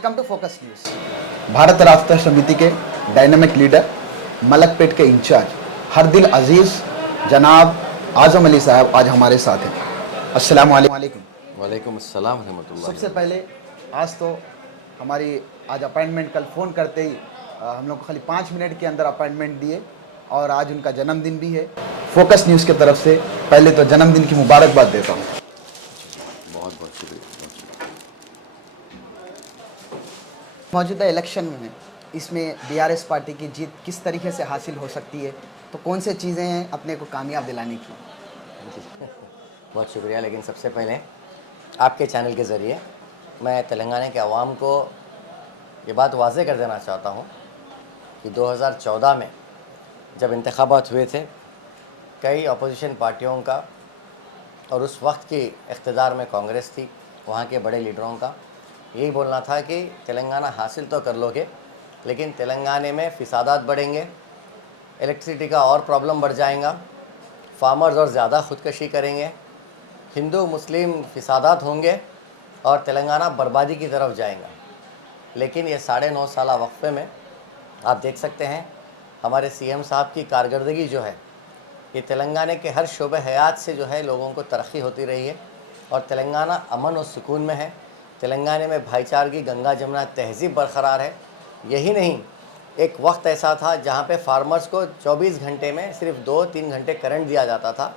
Welcome to Focus News. Bharat Rashtra Samiti के dynamic leader, Malakpet के in charge हरदिल अजीज़ जनाब आज़म अली साहब आज हमारे साथ हैं। अस्सलाम वालेकुम। वालेकुम अस्सलाम रहमतुल्लाहि। सबसे पहले आज तो हमारी आज अपॉइंटमेंट कल फ़ोन करते ही हम लोग को खाली 5 मिनट के अंदर अपॉइंटमेंट दिए और आज उनका जन्मदिन भी है। फोकस न्यूज़ की तरफ से पहले तो जन्मदिन की मुबारकबाद देता हूँ। बहुत बहुत शुक्रिया, बहुत शुक्रिया। मौजूदा इलेक्शन में इसमें बीआरएस पार्टी की जीत किस तरीके से हासिल हो सकती है, तो कौन से चीज़ें हैं अपने को कामयाब दिलाने की? बहुत शुक्रिया। लेकिन सबसे पहले आपके चैनल के ज़रिए मैं तेलंगाना के अवाम को ये बात वाज़े कर देना चाहता हूँ कि 2014 में जब इंतखाबात हुए थे, कई अपोजिशन पार्टियों का और उस वक्त की इक़्तिदार में कांग्रेस थी, वहाँ के बड़े लीडरों का यही बोलना था कि तेलंगाना हासिल तो कर लोगे, लेकिन तेलंगाना में फ़िसादात बढ़ेंगे, इलेक्ट्रिसिटी का और प्रॉब्लम बढ़ जाएगा, फार्मर्स और ज़्यादा ख़ुदकशी करेंगे, हिंदू मुस्लिम फ़िसादात होंगे और तेलंगाना बर्बादी की तरफ जाएगा। लेकिन ये 9.5 साल वक्फे में आप देख सकते हैं हमारे सीएम साहब की कारकर्दगी जो है, ये तेलंगाना के हर शोबे हयात से जो है लोगों को तरक्की होती रही है और तेलंगाना अमन और सुकून में है। तेलंगाना में भाईचारगी गंगा जमुना तहज़ीब बरकरार है। यही नहीं, एक वक्त ऐसा था जहाँ पे फार्मर्स को 24 घंटे में सिर्फ 2-3 घंटे करंट दिया जाता था,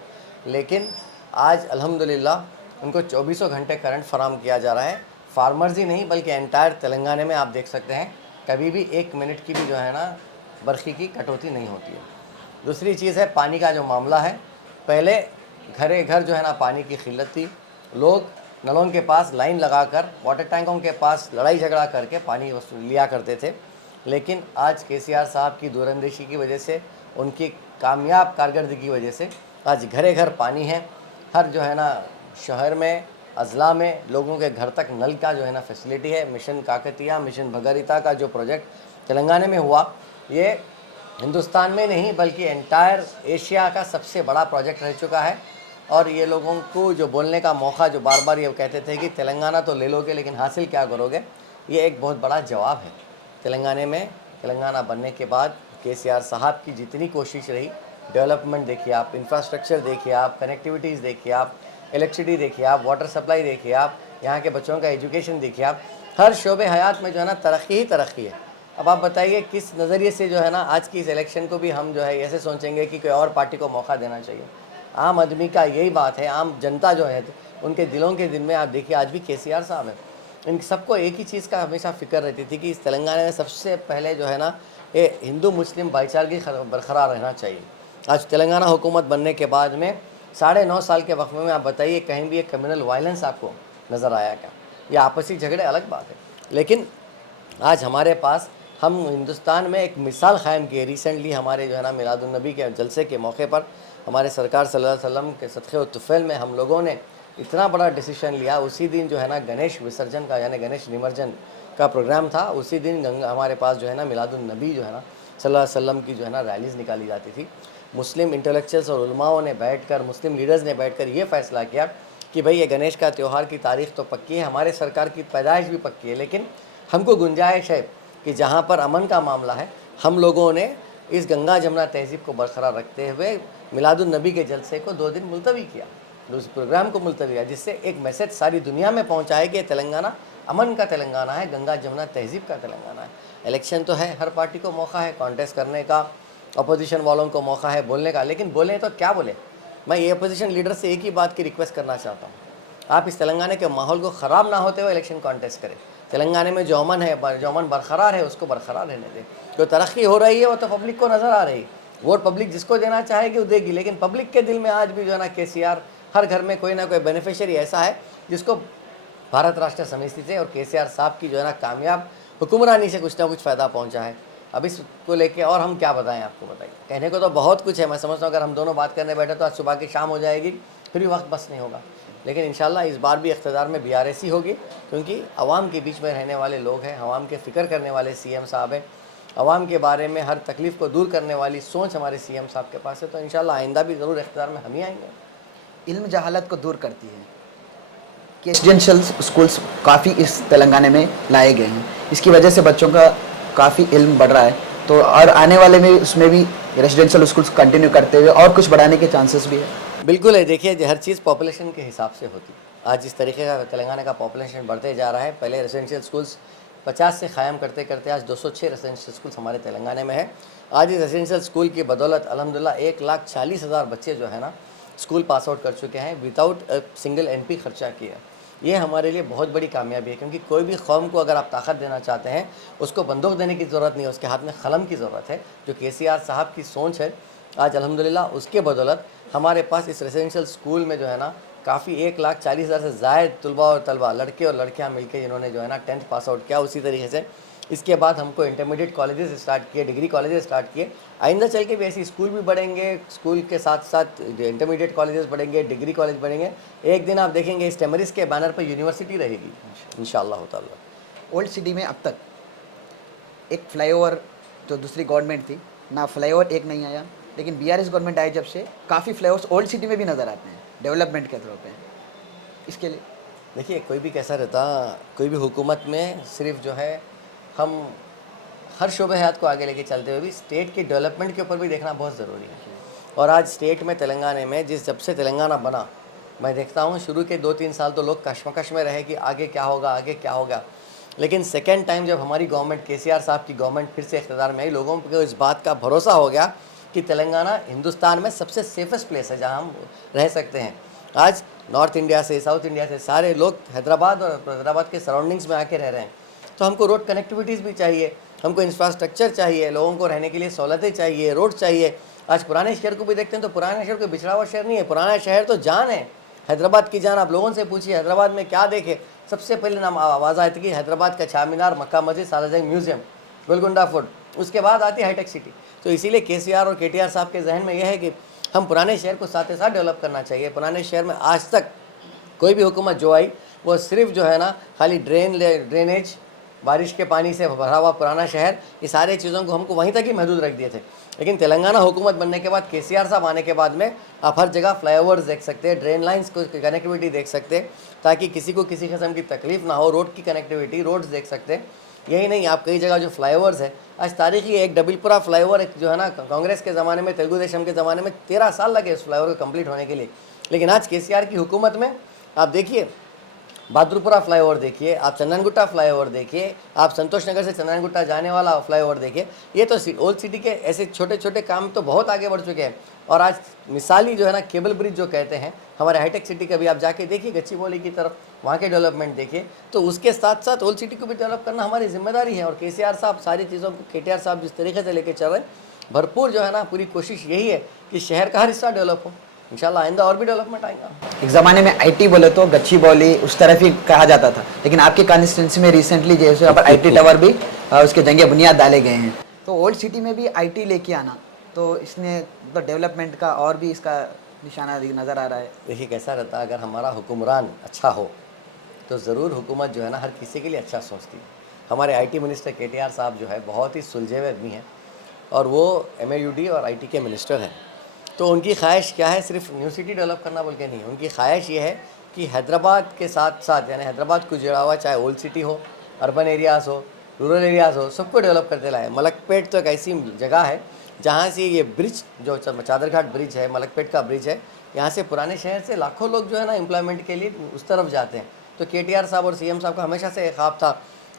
लेकिन आज अल्हम्दुलिल्लाह उनको 24 घंटे करंट फराम किया जा रहा है। फार्मर्स ही नहीं बल्कि एंटायर तेलंगाना में आप देख सकते हैं कभी भी 1 मिनट की भी जो है ना बरखी की कटौती नहीं होती है। दूसरी चीज़ है पानी का जो मामला है, पहले घरे घर जो है ना पानी की किल्लत थी, लोग नलों के पास लाइन लगाकर वाटर टैंकों के पास लड़ाई झगड़ा करके पानी लिया करते थे। लेकिन आज केसीआर साहब की दूरंदेशी की वजह से, उनकी कामयाब कारकर्दगी की वजह से आज घरे घर पानी है। हर जो है ना शहर में, अज़ला में लोगों के घर तक नल का जो है ना फैसिलिटी है। मिशन काकतिया, मिशन भगीरथा का जो प्रोजेक्ट तेलंगाना में हुआ, ये हिंदुस्तान में नहीं बल्कि एंटायर एशिया का सबसे बड़ा प्रोजेक्ट रह चुका है। और ये लोगों को जो बोलने का मौका, जो बार बार ये कहते थे कि तेलंगाना तो ले लोगे लेकिन हासिल क्या करोगे, ये एक बहुत बड़ा जवाब है। तेलंगाना में तेलंगाना बनने के बाद केसीआर साहब की जितनी कोशिश रही, डेवलपमेंट देखिए आप, इंफ्रास्ट्रक्चर देखिए आप, कनेक्टिविटीज़ देखिए आप, इलेक्ट्रिसिटी देखिए आप, वाटर सप्लाई देखिए आप, यहाँ के बच्चों का एजुकेशन देखिए आप, हर शोबे हयात में जो है ना तरक्की ही तरक्की है। अब आप बताइए किस नज़रिए से जो है ना आज की इस इलेक्शन को भी हम जो है ऐसे सोचेंगे कि कोई और पार्टी को मौका देना चाहिए। आम आदमी का यही बात है, आम जनता जो है उनके दिलों के दिल में आप देखिए आज भी केसीआर साहब हैं। इन सबको एक ही चीज़ का हमेशा फ़िक्र रहती थी कि इस तेलंगाना में सबसे पहले जो है ना ये हिंदू मुस्लिम भाईचारगी बरकरार रहना चाहिए। आज तेलंगाना हुकूमत बनने के बाद में 9.5 साल के वक्फे में आप बताइए कहीं भी एक कम्युनल वायलेंस आपको नज़र आया क्या? ये आपसी झगड़े अलग बात है, लेकिन आज हमारे पास हम हिंदुस्तान में एक मिसाल क़ायम की है। रिसेंटली हमारे जो है ना मिलादुन्नबी के जलसे के मौके पर हमारे सरकार सल्लल्लाहु अलैहि वसल्लम के सदक़े व तुफ़ैल में हम लोगों ने इतना बड़ा डिसीजन लिया। उसी दिन जो है ना गणेश विसर्जन का यानी गणेश निमज्जन का प्रोग्राम था। उसी दिन हमारे पास जो है ना मिलादुन्नबी जो है ना सल्लल्लाहु अलैहि वसल्लम की जो है ना रैलीज़ निकाली जाती थी। मुस्लिम इंटेलेक्चुअल्स और उलमाओं ने बैठकर, मुस्लिम लीडर्स ने बैठकर ये फ़ैसला किया कि भाई ये गणेश का त्यौहार की तारीख़ तो पक्की है, हमारे सरकार की पैदाइश भी पक्की है, लेकिन हमको गुंजाइश है कि जहाँ पर अमन का मामला है, हम लोगों ने इस गंगा जमुना तहज़ीब को बरकरार रखते हुए मिलादुन्नबी के जलसे को 2 दिन मुलतवी किया, उस प्रोग्राम को मुलतवी किया, जिससे एक मैसेज सारी दुनिया में पहुँचा है कि तेलंगाना अमन का तेलंगाना है, गंगा जमुना तहज़ीब का तेलंगाना है। इलेक्शन तो है, हर पार्टी को मौका है कॉन्टेस्ट करने का, अपोजिशन वालों को मौका है बोलने का, लेकिन बोलें तो क्या बोले। मैं ये अपोजिशन लीडर से एक ही बात की रिक्वेस्ट करना चाहता हूँ, आप इस तेलंगाना के माहौल को ख़राब ना होते हुए इलेक्शन कॉन्टेस्ट करें। तेलंगाना में जो अमन है, जो अमन बरकरार है, उसको बरकरार रहने दें। जो तरक्की हो रही है वो तो पब्लिक को नज़र आ रही है, वोट पब्लिक जिसको देना चाहेगी वो देगी, लेकिन पब्लिक के दिल में आज भी जो है ना केसीआर, हर घर में कोई ना कोई बेनिफिशियरी ऐसा है जिसको भारत राष्ट्र समिति से और केसीआर साहब की जो है ना कामयाब हुक्मरानी से कुछ ना कुछ फ़ायदा पहुंचा है। अब इसको लेके और हम क्या बताएं आपको, बताइए। कहने को तो बहुत कुछ है, मैं समझता हूँ अगर हम दोनों बात करने बैठे तो आज सुबह की शाम हो जाएगी, फिर भी वक्त बस नहीं होगा। लेकिन इंशाल्लाह इस बार भी इख्तिदार में बीआरएस ही होगी, क्योंकि आवाम के बीच में रहने वाले लोग हैं, आवाम के फ़िक्र करने वाले सीएम साहब हैं, आवाम के बारे में हर तकलीफ़ को दूर करने वाली सोच हमारे सीएम साहब के पास है। तो इंशाल्लाह आइंदा भी ज़रूर इख्तिदार में हम ही आएंगे। इल्म जहालत को दूर करती है। कि रेजिडेंशियल स्कूल्स काफ़ी इस तेलंगाना में लाए गए हैं, इसकी वजह से बच्चों का काफ़ी इल्म बढ़ रहा है, तो और आने वाले में उसमें भी रेजिडेंशियल स्कूल्स कंटिन्यू करते हुए और कुछ बढ़ाने के चांसेस भी है। बिल्कुल है, देखिए हर चीज़ पॉपुलेशन के हिसाब से होती है। आज जिस तरीके का तेलंगाना का पॉपुलेशन बढ़ते जा रहा है, पहले रेजिडेंशियल स्कूल्स 50 से क़ायम करते करते आज 206 रेजिडेंशियल स्कूल्स हमारे तेलंगाना में है। आज इस रेजिडेंशियल स्कूल की बदौलत अल्हम्दुलिल्लाह 1,40,000 बच्चे जो है ना स्कूल पास आउट कर चुके हैं विदाउट सिंगल एनपी खर्चा किया। ये हमारे लिए बहुत बड़ी कामयाबी है, क्योंकि कोई भी कौम को अगर आप ताकत देना चाहते हैं, उसको बंदूक देने की ज़रूरत नहीं है, उसके हाथ में कलम की ज़रूरत है। जो केसीआर साहब की सोच है, आज अल्हम्दुलिल्लाह उसके बदौलत हमारे पास इस रेजिडेंशियल स्कूल में जो है ना काफ़ी 1,40,000 से ज़ायद तलबा और तलबा, लड़के और लड़कियाँ मिलकर जिन्होंने जो है ना 10th पास आउट किया। उसी तरीके से इसके बाद हमको इंटरमीडिएट कॉलेजेस स्टार्ट किए, डिग्री कॉलेजेस स्टार्ट किए। आइंदा चल के भी ऐसे स्कूल भी बढ़ेंगे, स्कूल के साथ साथ इंटरमीडिएट कॉलेजेस बढ़ेंगे, डिग्री कॉलेज बढ़ेंगे। एक दिन आप देखेंगे इस टेमरिस के बैनर पर यूनिवर्सिटी रहेगी इंशाअल्लाह ताला। ओल्ड सिटी में अब तक एक फ्लाईओवर जो दूसरी गवर्नमेंट थी ना, फ्लाईओवर एक नहीं आया, लेकिन बीआरएस गवर्नमेंट आई जब से काफ़ी फ्लाईओवर्स ओल्ड सिटी में भी नज़र आते हैं डेवलपमेंट के तौर पे। इसके लिए देखिए कोई भी कैसा रहता, कोई भी हुकूमत में सिर्फ जो है हम हर शोबे हयात को आगे लेके चलते हुए भी स्टेट के डेवलपमेंट के ऊपर भी देखना बहुत ज़रूरी है। और आज स्टेट में तेलंगाना में जब से तेलंगाना बना, मैं देखता हूँ शुरू के 2-3 साल तो लोग कश्मकश में रहे कि आगे क्या होगा, आगे क्या होगा। लेकिन सेकेंड टाइम जब हमारी गवर्नमेंट केसीआर साहब की गवर्नमेंट फिर से इख्तियार में आई, लोगों को इस बात का भरोसा हो गया कि तेलंगाना हिंदुस्तान में सबसे सेफेस्ट प्लेस है जहाँ हम रह सकते हैं। आज नॉर्थ इंडिया से, साउथ इंडिया से सारे लोग हैदराबाद और हैदराबाद के सराउंडिंग्स में आके रह रहे हैं। तो हमको रोड कनेक्टिविटीज़ भी चाहिए, हमको इंफ्रास्ट्रक्चर चाहिए, लोगों को रहने के लिए सहूलतें चाहिए, रोड चाहिए। आज पुराने शहर को भी देखते हैं तो पुराने शहर कोई बिछड़ा हुआ शहर नहीं है, पुराना शहर तो जान है, हैदराबाद की जान। आप लोगों से पूछिए हैदराबाद में क्या देखे, सबसे पहले नाम आवाज़ आती कि हैदराबाद का चार मीनार, मक्का मस्जिद, सालारजंग म्यूज़ियम, गोलकुंडा फोर्ट, उसके बाद आती है हाईटेक सिटी। तो इसीलिए केसीआर और केटीआर साहब के जहन में यह है कि हम पुराने शहर को साथ ही साथ डेवलप करना चाहिए। पुराने शहर में आज तक कोई भी हुकूमत जो आई वो सिर्फ जो है ना खाली ड्रेनेज, बारिश के पानी से भरा हुआ पुराना शहर, ये सारे चीज़ों को हमको वहीं तक ही महदूद रख दिए थे। लेकिन तेलंगाना हुकूमत बनने के बाद, केसीआर साहब आने के बाद में आप हर जगह फ्लाईओवर्स देख सकते हैं, ड्रेन लाइंस को कनेक्टिविटी देख सकते हैं, ताकि किसी को किसी किस्म की तकलीफ ना हो। रोड की कनेक्टिविटी, रोड्स देख सकते हैं। यही नहीं, आप कई जगह जो फ्लाईओवर्स है, आज तारीखी एक डबिलपुरा फ्लाईओवर एक जो है ना कांग्रेस के ज़माने में, तेलुगु देशम के ज़माने में 13 साल लगे उस फ्लाईओवर को कंप्लीट होने के लिए। लेकिन आज केसीआर की हुकूमत में आप देखिए, बहादुरपुरा फ्लाईओवर देखिए, आप चंदनगुट्टा फ्लाईओवर देखिए, आप संतोष नगर से चंदनगुट्टा जाने वाला फ्लाईओवर देखिए। ये तो ओल्ड सिटी के ऐसे छोटे छोटे काम तो बहुत आगे बढ़ चुके हैं। और आज मिसाली जो है ना केबल ब्रिज जो कहते हैं, हमारे हाईटेक सिटी का भी आप जाके देखिए, गच्चीबौली की तरफ, वहाँ के डेवलपमेंट देखिए। तो उसके साथ साथ ओल्ड सिटी को भी डेवलप करना हमारी जिम्मेदारी है। और केसीआर साहब सारी चीज़ों को, केटीआर साहब जिस तरीके से लेके चल रहे हैं, भरपूर जो है ना पूरी कोशिश यही है कि शहर का हर हिस्सा डेवलप हो। इंशाल्लाह आइंदा और भी डेवलपमेंट आएगा। एक ज़माने में आईटी बोले तो गच्चीबौली उस तरफ ही कहा जाता था, लेकिन आपके कॉन्स्टिट्यूंसी में रिसेंटली जैसे यहाँ पर आईटी टावर भी उसके जंगे बुनियाद डाले गए हैं। तो ओल्ड सिटी में भी आईटी लेके आना, तो इसने तो डेवलपमेंट का और भी इसका निशाना नज़र आ रहा है। देखिए कैसा रहता है, अगर हमारा हुक्मरान अच्छा हो तो ज़रूर हुकूमत जो है ना हर किसी के लिए अच्छा सोचती है। हमारे आईटी मिनिस्टर केटीआर साहब जो है बहुत ही सुलझे हुए आदमी हैं, और वो एमएयूडी और आईटी के मिनिस्टर हैं। तो उनकी ख्वाहिश क्या है, सिर्फ न्यू सिटी डेवलप करना बोल के नहीं, उनकी ख्वाहिश ये है कि हैदराबाद के साथ साथ, यानी हैदराबाद को जुड़ा हुआ चाहे ओल्ड सिटी हो, अर्बन एरियाज़ हो, रूरल एरियाज़ हो, सबको डेवलप करते लाए। मलकपेट तो एक ऐसी जगह है जहाँ से ये ब्रिज जो चादरघाट ब्रिज है, मलकपेट का ब्रिज है, यहाँ से पुराने शहर से लाखों लोग जो है ना एम्प्लॉयमेंट के लिए उस तरफ जाते हैं। तो केटीआर साहब और सीएम साहब का हमेशा से एक ख्वाब था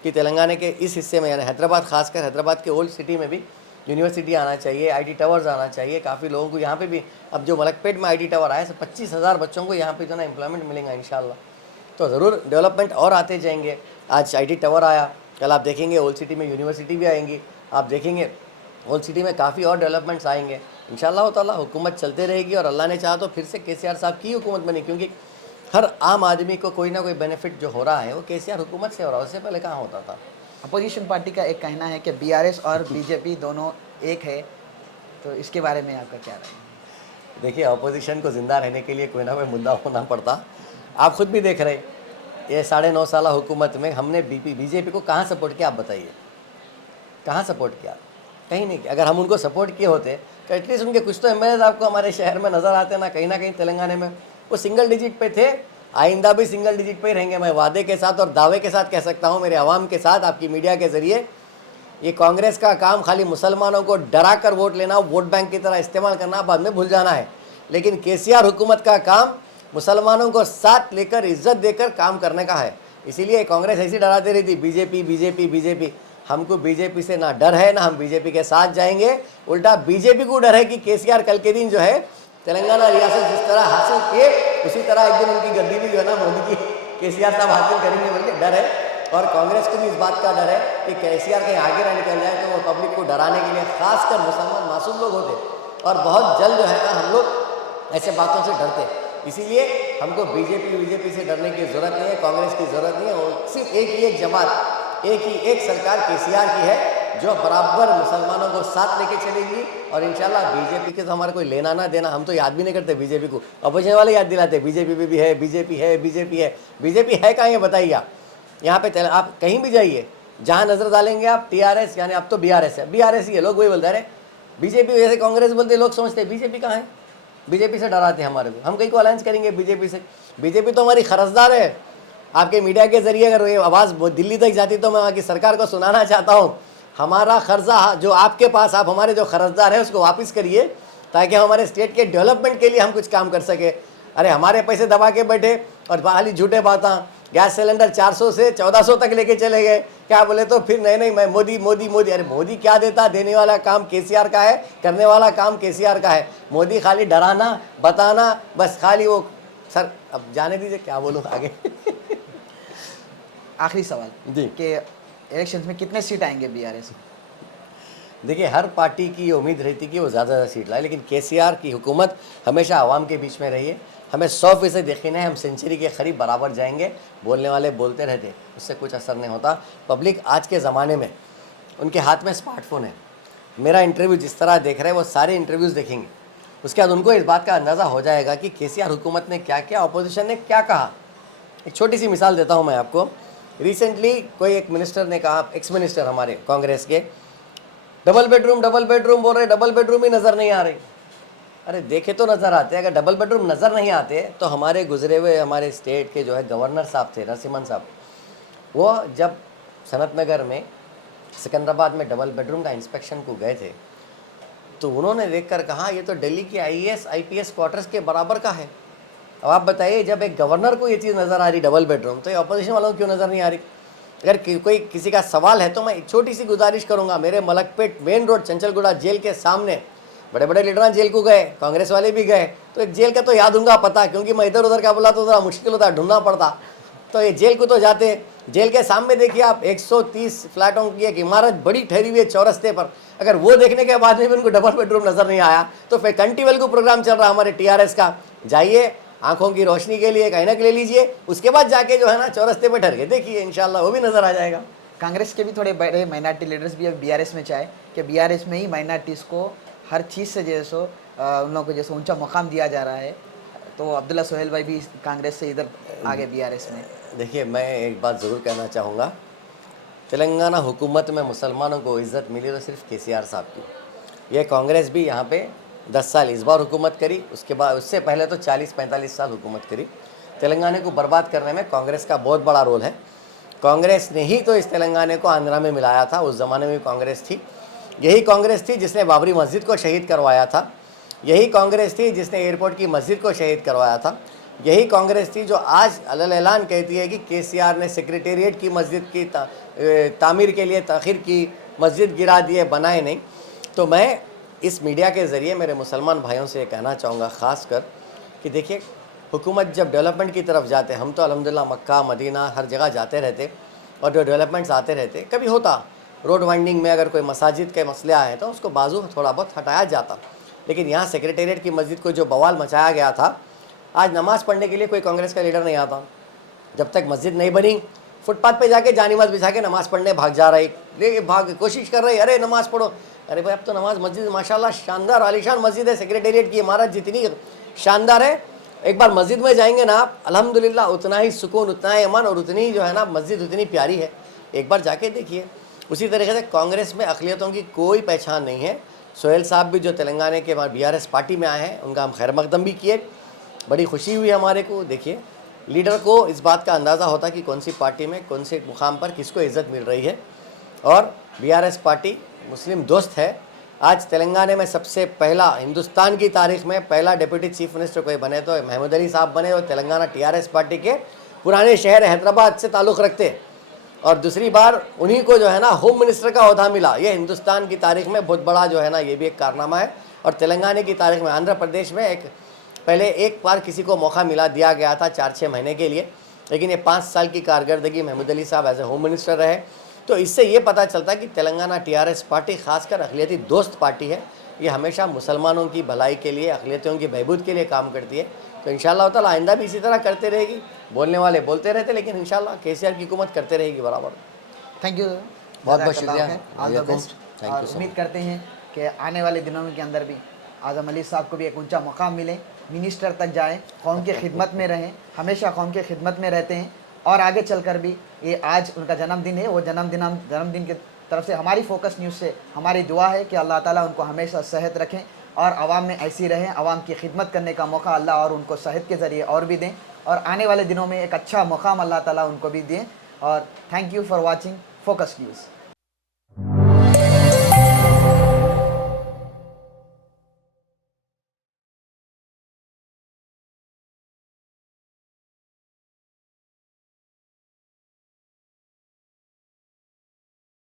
कि तेलंगाना के इस हिस्से में, यानी हैदराबाद, खासकर हैदराबाद के ओल्ड सिटी में भी यूनिवर्सिटी आना चाहिए, आईटी टावर्स आना चाहिए। काफ़ी लोगों को यहाँ पे भी, अब जो मलकपेट में आईटी टावर आया, 25,000 बच्चों को यहाँ पे जो ना एम्प्लॉयमेंट मिलेगा इंशाल्लाह। तो ज़रूर डेवलपमेंट और आते जाएंगे। आज आईटी टावर आया, कल आप देखेंगे ओल्ड सिटी में यूनिवर्सिटी भी आएंगी, आप देखेंगे ओल्ड सिटी में काफ़ी और डेवलपमेंट्स आएंगे इंशाल्लाह ताला। हुकूमत चलते रहेगी और अल्लाह ने चाहा तो फिर से केसीआर साहब की हुकूमत बनी, क्योंकि हर आम आदमी को कोई ना कोई बेनिफिट जो हो रहा है वो केसीआर हुकूमत से हो रहा है, उससे पहले कहाँ होता था। अपोजिशन पार्टी का एक कहना है कि बीआरएस और बीजेपी दोनों एक है, तो इसके बारे में आपका क्या राय है? देखिए, अपोजिशन को ज़िंदा रहने के लिए कोई ना कोई मुद्दा होना पड़ता। आप खुद भी देख रहे, ये 9.5 साल हुकूमत में हमने बीजेपी को कहाँ सपोर्ट किया, आप बताइए, कहाँ सपोर्ट किया? कहीं नहीं किया। अगर हम उनको सपोर्ट किए होते तो एटलीस्ट उनके कुछ तो एमएलए आपको हमारे शहर में नज़र आते ना कहीं तेलंगाना में। वो सिंगल डिजिट पे थे, आइंदा भी सिंगल डिजिट पे ही रहेंगे। मैं वादे के साथ और दावे के साथ कह सकता हूँ, मेरे अवाम के साथ, आपकी मीडिया के ज़रिए, ये कांग्रेस का काम खाली मुसलमानों को डरा कर वोट लेना, वोट बैंक की तरह इस्तेमाल करना, बाद में भूल जाना है। लेकिन केसीआर हुकूमत का काम मुसलमानों को साथ लेकर, इज्जत देकर काम करने का है। इसीलिए कांग्रेस ऐसी डराती रही थी, बीजेपी बीजेपी बीजेपी। हमको बीजेपी से ना डर है, ना हम बीजेपी के साथ जाएंगे। उल्टा बीजेपी को डर है कि केसीआर कल के दिन जो है तेलंगाना रियासत जिस तरह हासिल किए, उसी तरह एक दिन उनकी गद्दी भी जो है ना मोदी की केसीआर साहब हासिल करेंगे बोल के डर है। और कांग्रेस को भी इस बात का डर है कि केसीआर कहीं आगे ना निकल जाए, तो वो पब्लिक को डराने के लिए, खासकर मुसलमान मासूम लोग होते और बहुत जल्द जो है ना हम लोग ऐसे बातों से डरते। इसीलिए हमको बीजेपी से डरने की ज़रूरत नहीं है, कांग्रेस की ज़रूरत नहीं है। और सिर्फ एक ही एक जमात, एक ही एक सरकार केसीआर की है, जो बराबर मुसलमानों को साथ लेके चलेगी। और इंशाल्लाह बीजेपी के तो हमारे कोई लेना ना देना, हम तो याद भी नहीं करते बीजेपी को, अपोजिशन वाले याद दिलाते बीजेपी भी है, बीजेपी है, बीजेपी है। बीजेपी है कहाँ, ये बताइए आप। यहाँ पे आप कहीं भी जाइए, जहाँ नज़र डालेंगे आप टीआरएस, यानी अब तो बीआरएस है, बीआरएस ही है। लोग वही बोलते हैं, अरे बीजेपी जैसे कांग्रेस बोलते, लोग समझते हैं बीजेपी कहाँ है, बीजेपी से डराते हैं हमारे को। हम कहीं को अलायंस करेंगे बीजेपी से? बीजेपी तो हमारी खरसदार है। आपके मीडिया के जरिए अगर ये आवाज़ दिल्ली तक जाती तो मैं वहाँ की सरकार को सुनाना चाहता हूँ, हमारा कर्जा जो आपके पास, आप हमारे जो कर्जदार है उसको वापस करिए, ताकि हमारे स्टेट के डेवलपमेंट के लिए हम कुछ काम कर सके। अरे हमारे पैसे दबा के बैठे और खाली झूठे बातें। गैस सिलेंडर 400 से 1400 तक लेके चले गए, क्या बोले तो फिर नहीं मैं मोदी मोदी मोदी। अरे मोदी क्या देता, देने वाला काम केसीआर का है, करने वाला काम केसीआर का है। मोदी खाली डराना, बताना, बस खाली वो। सर अब जाने दीजिए, क्या बोलूँ आगे। आखिरी सवाल जी, कि इलेक्शंस में कितने सीट आएंगे बीआरएस? देखिए हर पार्टी की ये उम्मीद रहती कि वो ज़्यादा सीट लाए, लेकिन केसीआर की हुकूमत हमेशा आवाम के बीच में रही है। हमें 100% यकीन है हम सेंचुरी के करीब बराबर जाएंगे। बोलने वाले बोलते रहते, उससे कुछ असर नहीं होता। पब्लिक आज के ज़माने में उनके हाथ में स्मार्टफोन है। मेरा इंटरव्यू जिस तरह देख रहे हैं, वो सारे इंटरव्यूज़ देखेंगे, उसके बाद उनको इस बात का अंदाज़ा हो जाएगा कि केसीआर हुकूमत ने क्या किया, अपोजिशन ने क्या कहा। एक छोटी सी मिसाल देता हूँ मैं आपको। रिसेंटली कोई एक मिनिस्टर ने कहा, एक्स मिनिस्टर हमारे कांग्रेस के, डबल बेडरूम बोल रहे, डबल बेडरूम ही नज़र नहीं आ रही। अरे देखे तो नज़र आते हैं, अगर डबल बेडरूम नज़र नहीं आते तो हमारे गुजरे हुए हमारे स्टेट के जो है गवर्नर साहब थे, नरसिम्हन साहब, वो जब सनत नगर में सिकंदराबाद में डबल बेडरूम का इंस्पेक्शन को गए थे, तो उन्होंने देखकर कहा ये तो दिल्ली के आईएएस आईपीएस क्वार्टर्स के बराबर का है। अब आप बताइए, जब एक गवर्नर को ये चीज़ नज़र आ रही डबल बेडरूम, तो ये अपोजिशन वालों को क्यों नज़र नहीं आ रही? अगर कोई किसी का सवाल है तो मैं एक छोटी सी गुजारिश करूंगा। मेरे Malakpet main road Chanchalguda jail के सामने बड़े बड़े लीडर जेल को गए, कांग्रेस वाले भी गए, तो एक जेल का तो याद दूंगा पता, क्योंकि मैं इधर उधर का बोला तो ज़रा मुश्किल होता, ढूंढना पड़ता। तो ये जेल को तो जाते, जेल के सामने देखिए आप 130 फ्लैटों की एक इमारत बड़ी ठहरी हुई है चौरस्ते पर। अगर वो देखने के बाद में भी उनको डबल बेडरूम नज़र नहीं आया, तो फिर कंटीवेल को प्रोग्राम चल रहा हमारे टीआरएस का, जाइए आंखों की रोशनी के लिए एक ऐनक ले लीजिए, उसके बाद जाके जो है ना चौरस्ते पे ठहर के देखिए, इंशाल्लाह वो भी नज़र आ जाएगा। कांग्रेस के भी थोड़े बड़े माइनॉरिटी लीडर्स भी अब बीआरएस में चाहे कि बीआरएस में ही माइनॉरिटीज़ को हर चीज़ से जैसो उन लोगों को जैसे ऊंचा मुकाम दिया जा रहा है, तो अब्दुल्ला सोहेल भाई भी कांग्रेस से इधर आगे बीआरएस में। देखिए मैं एक बात ज़रूर कहना चाहूँगा, तेलंगाना हुकूमत में मुसलमानों को इज़्ज़त मिली तो सिर्फ केसीआर साहब की। ये कांग्रेस भी यहाँ पे 10 साल इस बार हुकूमत करी, उसके बाद उससे पहले तो 40-45 साल हुकूमत करी। तेलंगाना को बर्बाद करने में कांग्रेस का बहुत बड़ा रोल है। कांग्रेस ने ही तो इस तेलंगाना को आंध्रा में मिलाया था, उस ज़माने में भी कांग्रेस थी। यही कांग्रेस थी जिसने बाबरी मस्जिद को शहीद करवाया था, यही कांग्रेस थी जिसने एयरपोर्ट की मस्जिद को शहीद करवाया था, यही कांग्रेस थी जो आज अलल ऐलान कहती है कि केसीआर ने सेक्रेटेरिएट की मस्जिद की तामीर के लिए ताख़ीर की, मस्जिद गिरा दिए, बनाए नहीं। तो मैं इस मीडिया के ज़रिए मेरे मुसलमान भाइयों से कहना चाहूँगा ख़ास कर कि देखिए, हुकूमत जब डेवलपमेंट की तरफ जाते, हम तो अल्हम्दुलिल्लाह मक्का मदीना हर जगह जाते रहते और जो डेवलपमेंट्स आते रहते, कभी होता रोड वाइंडिंग में अगर कोई मसाजिद के मसले आए तो उसको बाजू थोड़ा बहुत हटाया जाता, लेकिन यहाँ सेक्रेटेरिएट की मस्जिद को जो बवाल मचाया गया था, आज नमाज़ पढ़ने के लिए कोई कांग्रेस का लीडर नहीं आता। जब तक मस्जिद नहीं बनी, फुटपाथ पे जाके जानिमाज़ बिछा के नमाज़ पढ़ने भाग जा रही, कोशिश कर रही, अरे नमाज़ पढ़ो। अरे भाई अब तो नमाज मस्जिद माशाल्लाह शानदार आलीशान मस्जिद है, सेक्रेटेरिएट की इमारत जितनी शानदार है, एक बार मस्जिद में जाएंगे ना आप, अल्हम्दुलिल्लाह उतना ही सुकून, उतना ही अमन और उतनी जो है ना मस्जिद उतनी प्यारी है, एक बार जाके देखिए। उसी तरीके से कांग्रेस में अक़लियतों की कोई पहचान नहीं है। सोहेल साहब भी जो तेलंगाना के बीआरएस पार्टी में आए हैं, उनका हम खैर मकदम भी किए, बड़ी खुशी हुई हमारे को। देखिए लीडर को इस बात का अंदाज़ा होता है कि कौन सी पार्टी में कौन से मुकाम पर किसको इज़्ज़त मिल रही है। और बीआरएस पार्टी मुस्लिम दोस्त है। आज तेलंगाना में सबसे पहला, हिंदुस्तान की तारीख में पहला डिप्टी चीफ मिनिस्टर कोई बने तो महमूद अली साहब बने, और तेलंगाना टीआरएस पार्टी के पुराने शहर हैदराबाद से ताल्लुक़ रखते, और दूसरी बार उन्हीं को जो है ना होम मिनिस्टर का ओहदा मिला। ये हिंदुस्तान की तारीख में बहुत बड़ा जो है ना ये भी एक कारनामा है। और तेलंगाना की तारीख में आंध्र प्रदेश में पहले एक बार किसी को मौका दिया गया था 4-6 महीने के लिए, लेकिन ये 5 साल की कारकर्दगी महमूद अली साहब एज ए होम मिनिस्टर रहे। तो इससे ये पता चलता है कि तेलंगाना टीआरएस पार्टी खासकर अक़लियती दोस्त पार्टी है। ये हमेशा मुसलमानों की भलाई के लिए, अक़लियतियों की बहबूद के लिए काम करती है। तो इंशाअल्लाह ताला आइंदा भी इसी तरह करते रहेगी। बोलने वाले बोलते रहते, लेकिन इंशाअल्लाह केसीआर की हुकूमत करते रहेगी बराबर। थैंक यू, बहुत बहुत शुक्रिया। All the best. Thank you और सो उम्मीद मच। करते हैं कि आने वाले दिनों के अंदर भी आज़म अली साहब को भी एक ऊंचा मकाम मिले, मिनिस्टर तक जाएं, कौम की खिदमत में रहें, हमेशा कौम की खिदमत में रहते हैं। और आगे चलकर भी, ये आज उनका जन्मदिन है, वो जन्मदिन की तरफ से हमारी फोकस न्यूज़ से हमारी दुआ है कि अल्लाह ताला उनको हमेशा सेहत रखें और आवाम में ऐसी रहें, आवाम की खिदमत करने का मौका अल्लाह और उनको सेहत के ज़रिए और भी दें, और आने वाले दिनों में एक अच्छा मकाम अल्लाह ताला उनको भी दें। और thank you for watching focus news.